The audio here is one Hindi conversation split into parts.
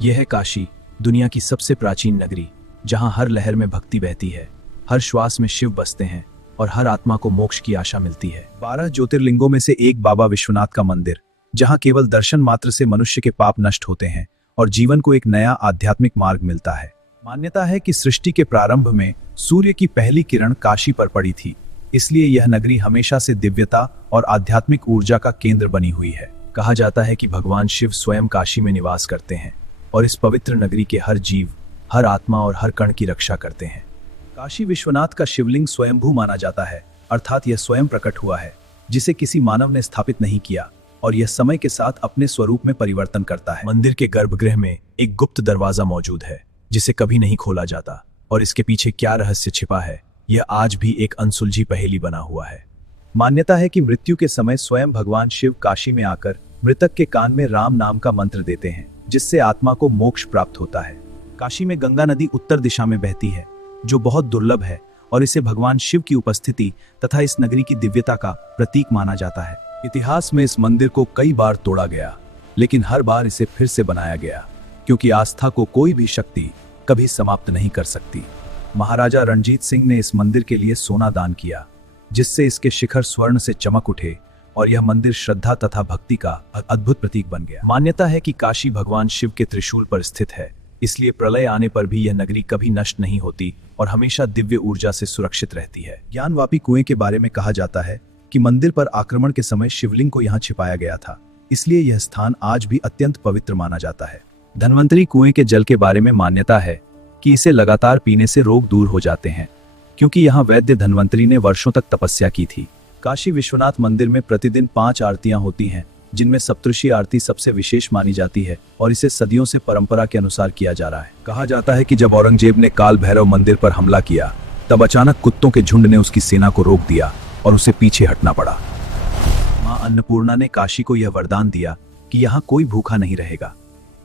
यह है काशी, दुनिया की सबसे प्राचीन नगरी, जहां हर लहर में भक्ति बहती है, हर श्वास में शिव बसते हैं और हर आत्मा को मोक्ष की आशा मिलती है। 12 ज्योतिर्लिंगों में से एक बाबा विश्वनाथ का मंदिर, जहां केवल दर्शन मात्र से मनुष्य के पाप नष्ट होते हैं और जीवन को एक नया आध्यात्मिक मार्ग मिलता है। मान्यता है कि सृष्टि के प्रारंभ में सूर्य की पहली किरण काशी पर पड़ी थी, इसलिए यह नगरी हमेशा से दिव्यता और आध्यात्मिक ऊर्जा का केंद्र बनी हुई है। कहा जाता है कि भगवान शिव स्वयं काशी में निवास करते हैं और इस पवित्र नगरी के हर जीव, हर आत्मा और हर कण की रक्षा करते हैं। काशी विश्वनाथ का शिवलिंग स्वयंभू माना जाता है, अर्थात यह स्वयं प्रकट हुआ है, जिसे किसी मानव ने स्थापित नहीं किया, और यह समय के साथ अपने स्वरूप में परिवर्तन करता है। मंदिर के गर्भगृह में एक गुप्त दरवाजा मौजूद है, जिसे कभी नहीं खोला जाता, और इसके पीछे क्या रहस्य छिपा है, यह आज भी एक अनसुलझी पहेली बना हुआ है। मान्यता है कि मृत्यु के समय स्वयं भगवान शिव काशी में आकर मृतक के कान में राम नाम का मंत्र देते हैं, जिससे आत्मा को मोक्ष प्राप्त होता है। काशी में गंगा नदी उत्तर दिशा में बहती है, जो बहुत दुर्लभ है, और इसे भगवान शिव की उपस्थिति तथा इस नगरी की दिव्यता का प्रतीक माना जाता है। इतिहास में इस मंदिर को कई बार तोड़ा गया, लेकिन हर बार इसे फिर से बनाया गया, क्योंकि आस्था को कोई भी शक्ति कभी समाप्त नहीं कर सकती। महाराजा रणजीत सिंह ने इस मंदिर के लिए सोना दान किया, जिससे इसके शिखर स्वर्ण से चमक उठे और यह मंदिर श्रद्धा तथा भक्ति का अद्भुत प्रतीक बन गया। मान्यता है कि काशी भगवान शिव के त्रिशूल पर स्थित है, इसलिए प्रलय आने पर भी यह नगरी कभी नष्ट नहीं होती और हमेशा दिव्य ऊर्जा से सुरक्षित रहती है। ज्ञानवापी कुएं के बारे में कहा जाता है कि मंदिर पर आक्रमण के समय शिवलिंग को यहाँ छिपाया गया था, इसलिए यह स्थान आज भी अत्यंत पवित्र माना जाता है। धन्वंतरी कुएं के जल के बारे में मान्यता है कि इसे लगातार पीने से रोग दूर हो जाते हैं, क्योंकि यहाँ वैद्य धन्वंतरी ने वर्षों तक तपस्या की थी। काशी विश्वनाथ मंदिर में प्रतिदिन 5 आरतियां होती हैं, जिनमें सप्तऋषि आरती सबसे विशेष मानी जाती है और इसे सदियों से परंपरा के अनुसार किया जा रहा है। कहा जाता है कि जब औरंगजेब ने काल भैरव मंदिर पर हमला किया, तब अचानक कुत्तों के झुंड ने उसकी सेना को रोक दिया और उसे पीछे हटना पड़ा। मां अन्नपूर्णा ने काशी को यह वरदान दिया कि यहाँ कोई भूखा नहीं रहेगा,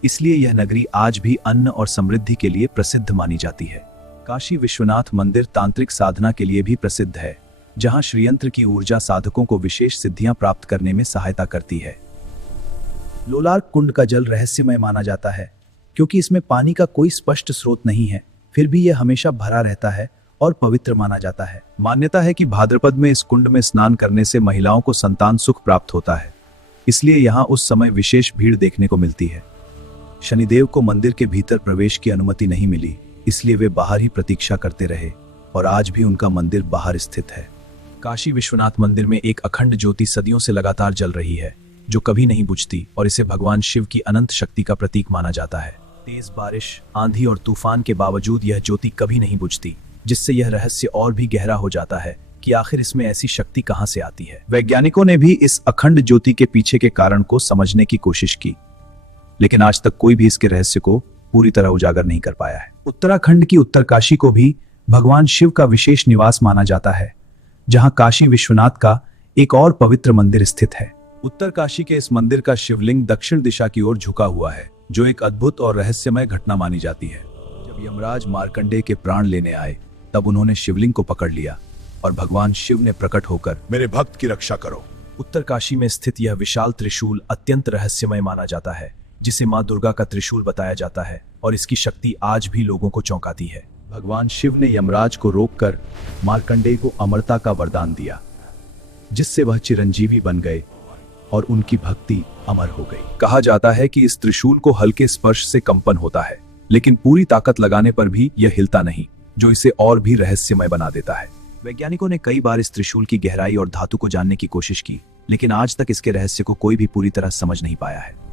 इसलिए यह नगरी आज भी अन्न और समृद्धि के लिए प्रसिद्ध मानी जाती है। काशी विश्वनाथ मंदिर तांत्रिक साधना के लिए भी प्रसिद्ध है, जहां श्रीयंत्र की ऊर्जा साधकों को विशेष सिद्धियां प्राप्त करने में सहायता करती है। लोलार्क कुंड का जल रहस्यमय माना जाता है, क्योंकि इसमें पानी का कोई स्पष्ट स्रोत नहीं है, फिर भी यह हमेशा भरा रहता है और पवित्र माना जाता है। मान्यता है कि भाद्रपद में इस कुंड में स्नान करने से महिलाओं को संतान सुख प्राप्त होता है, इसलिए यहाँ उस समय विशेष भीड़ देखने को मिलती है। शनिदेव को मंदिर के भीतर प्रवेश की अनुमति नहीं मिली, इसलिए वे बाहर ही प्रतीक्षा करते रहे और आज भी उनका मंदिर बाहर स्थित है। काशी विश्वनाथ मंदिर में एक अखंड ज्योति सदियों से लगातार जल रही है, जो कभी नहीं बुझती, और इसे भगवान शिव की अनंत शक्ति का प्रतीक माना जाता है। तेज बारिश, आंधी और तूफान के बावजूद यह ज्योति कभी नहीं बुझती, जिससे यह रहस्य और भी गहरा हो जाता है कि आखिर इसमें ऐसी शक्ति कहां से आती है। वैज्ञानिकों ने भी इस अखंड ज्योति के पीछे के कारण को समझने की कोशिश की, लेकिन आज तक कोई भी इसके रहस्य को पूरी तरह उजागर नहीं कर पाया है। उत्तराखंड की उत्तरकाशी को भी भगवान शिव का विशेष निवास माना जाता है, जहां काशी विश्वनाथ का एक और पवित्र मंदिर स्थित है। उत्तरकाशी के इस मंदिर का शिवलिंग दक्षिण दिशा की ओर झुका हुआ है, जो एक अद्भुत और रहस्यमय घटना मानी जाती है। जब यमराज मार्कंडेय के प्राण लेने आए, तब उन्होंने शिवलिंग को पकड़ लिया और भगवान शिव ने प्रकट होकर मेरे भक्त की रक्षा करो। उत्तरकाशी में स्थित यह विशाल त्रिशूल अत्यंत रहस्यमय माना जाता है, जिसे मां दुर्गा का त्रिशूल बताया जाता है, और इसकी शक्ति आज भी लोगों को चौंकाती है। भगवान शिव ने यमराज को रोककर मार्कंडेय को अमरता का वरदान दिया, जिससे वह चिरंजीवी बन गए और उनकी भक्ति अमर हो गई। कहा जाता है कि इस त्रिशूल को हल्के स्पर्श से कंपन होता है, लेकिन पूरी ताकत लगाने पर भी यह हिलता नहीं, जो इसे और भी रहस्यमय बना देता है। वैज्ञानिकों ने कई बार इस त्रिशूल की गहराई और धातु को जानने की कोशिश की, लेकिन आज तक इसके रहस्य को कोई भी पूरी तरह समझ नहीं पाया है।